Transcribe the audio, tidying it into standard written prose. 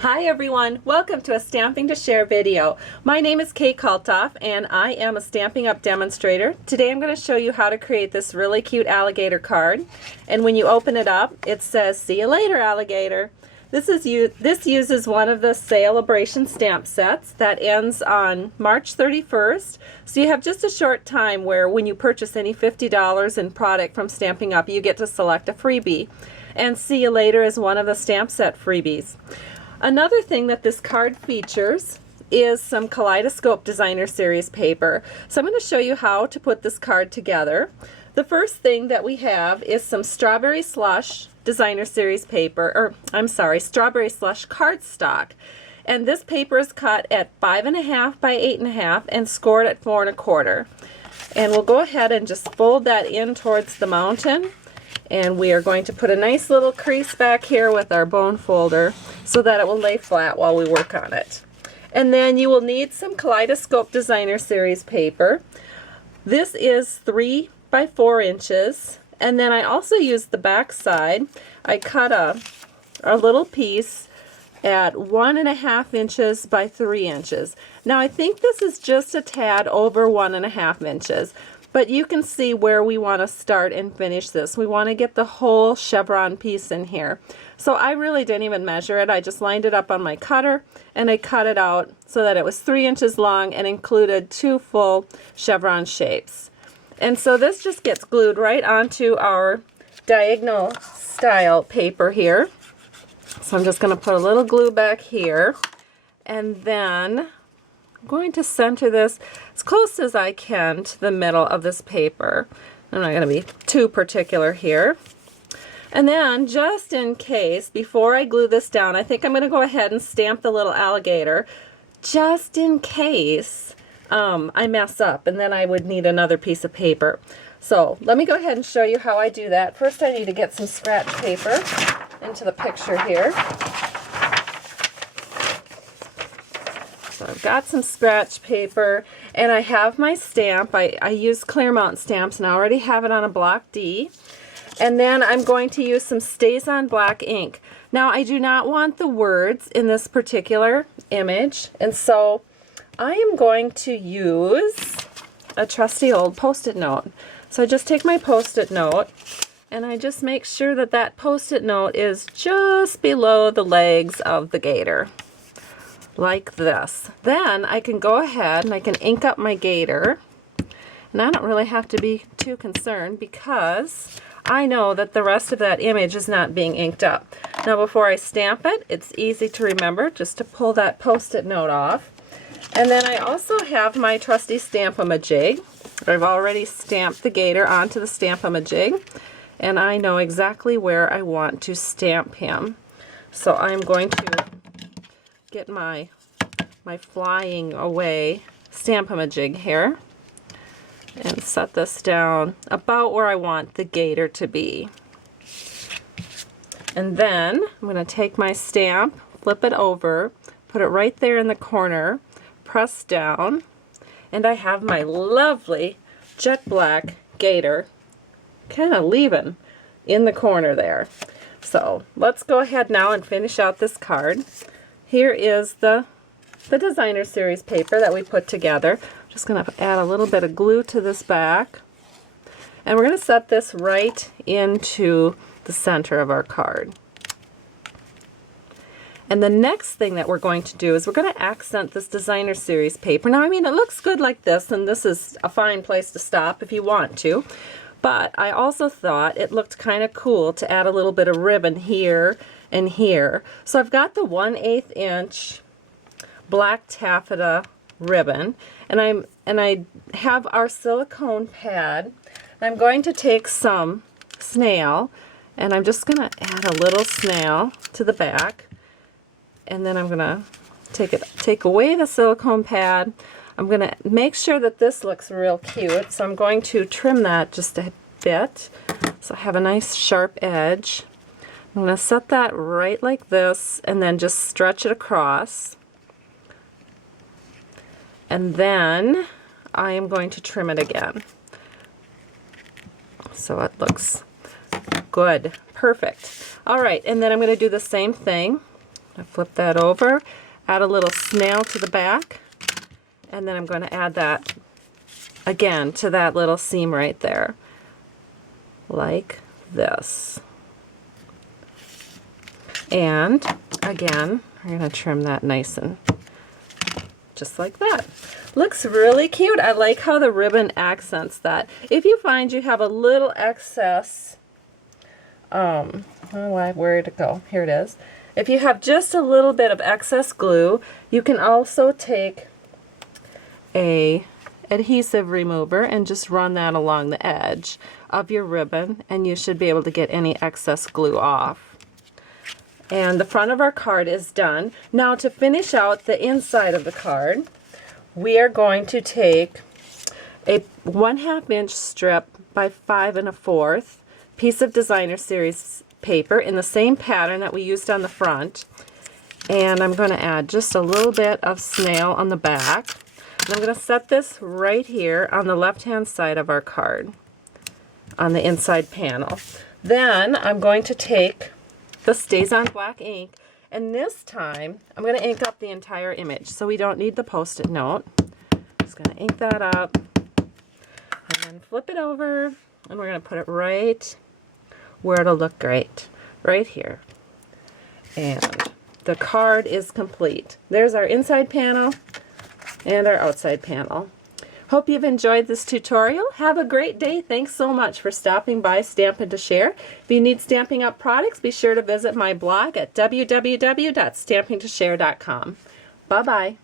Hi everyone, welcome to a Stamping to Share video. My name is Kate Kalthoff and I am a Stampin' Up! Demonstrator. Today I'm going to show you how to create this really cute alligator card. And when you open it up, it says, "See you later, alligator." This uses one of the Sale-a-bration stamp sets that ends on March 31st. So you have just a short time where when you purchase any $50 in product from Stampin' Up! You get to select a freebie. And "See you later" is one of the stamp set freebies. Another thing that this card features is some Kaleidoscope Designer Series paper. So I'm going to show you how to put this card together. The first thing that we have is some Strawberry Slush Designer Series paper, or I'm sorry, Strawberry Slush cardstock. And this paper is cut at 5.5 by 8.5 and scored at 4.25. And we'll go ahead and just fold that in towards the mountain. And we are going to put a nice little crease back here with our bone folder so that it will lay flat while we work on it. And then you will need some Kaleidoscope Designer Series paper. This is 3 by 4 inches. And then I also used the back side. I cut a little piece at 1.5 inches by 3 inches. Now I think this is just a tad over 1.5 inches. But you can see where we want to start and finish this. We want to get the whole chevron piece in here. So I really didn't even measure it. I just lined it up on my cutter and I cut it out so that it was 3 inches long and included 2 full chevron shapes. And so this just gets glued right onto our diagonal style paper here. So I'm just going to put a little glue back here, and then I'm going to center this as close as I can to the middle of this paper. I'm not going to be too particular here. And then, just in case, before I glue this down, I think I'm going to go ahead and stamp the little alligator, just in case I mess up, and then I would need another piece of paper. So let me go ahead and show you how I do that. First I need to get some scratch paper into the picture here. So I've got some scratch paper and I have my stamp. I use Claremont stamps and I already have it on a block D. And then I'm going to use some StazOn black ink. Now I do not want the words in this particular image, and so I am going to use a trusty old Post-it note. So I just take my Post-it note and I just make sure that that Post-it note is just below the legs of the gator, like this. Then I can go ahead and I can ink up my gator, and I don't really have to be too concerned because I know that the rest of that image is not being inked up. Now before I stamp it, it's easy to remember just to pull that Post-it note off. And then I also have my trusty Stamp-a-ma-jig. I've already stamped the gator onto the Stamp-a-ma-jig, and I know exactly where I want to stamp him. So I'm going to get my flying away Stamp-a-ma-jig here and set this down about where I want the gator to be. And then I'm going to take my stamp, flip it over, put it right there in the corner, press down, and I have my lovely jet black gator kind of leaving in the corner there. So let's go ahead now and finish out this card. Here is the designer series paper that we put together. Just going to add a little bit of glue to this back, and we're going to set this right into the center of our card. And the next thing that we're going to do is we're going to accent this designer series paper. Now, I mean, it looks good like this, and this is a fine place to stop if you want to. But I also thought it looked kind of cool to add a little bit of ribbon here and here. So I've got the 1/8 inch black taffeta ribbon, and I have our silicone pad. I'm going to take some snail, and I'm just going to add a little snail to the back. And then I'm going to take away the silicone pad. I'm going to make sure that this looks real cute, so I'm going to trim that just a bit so I have a nice sharp edge. I'm going to set that right like this and then just stretch it across. And then I am going to trim it again so it looks good. Perfect. All right, and then I'm going to do the same thing. I flip that over, add a little snail to the back, and then I'm going to add that again to that little seam right there, like this. And again, we're going to trim that nice and just like that. Looks really cute. I like how the ribbon accents that. If you find you have a little excess, where'd it go? Here it is. If you have just a little bit of excess glue, you can also take a adhesive remover and just run that along the edge of your ribbon, and you should be able to get any excess glue off. And the front of our card is done. Now to finish out the inside of the card, we are going to take a 1/2 inch strip by 5 1/4 piece of designer series paper in the same pattern that we used on the front. And I'm going to add just a little bit of snail on the back. And I'm going to set this right here on the left hand side of our card on the inside panel. Then I'm going to take the Stays On black ink, and this time I'm going to ink up the entire image, so we don't need the post-it note. Just going to ink that up and then flip it over, and we're going to put it right where it'll look great, right here. And the card is complete. There's our inside panel and our outside panel. Hope you've enjoyed this tutorial. Have a great day. Thanks so much for stopping by Stampin' to Share. If you need Stampin' Up! Products, be sure to visit my blog at www.stampingtoshare.com. Bye-bye.